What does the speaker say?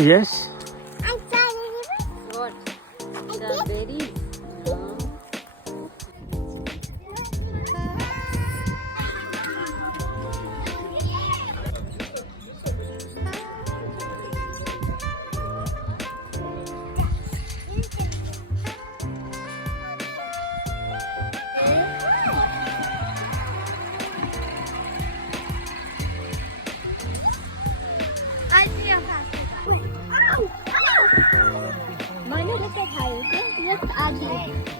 Yes. What? Strawberries. Mana dekat hari tu, dia tak ada.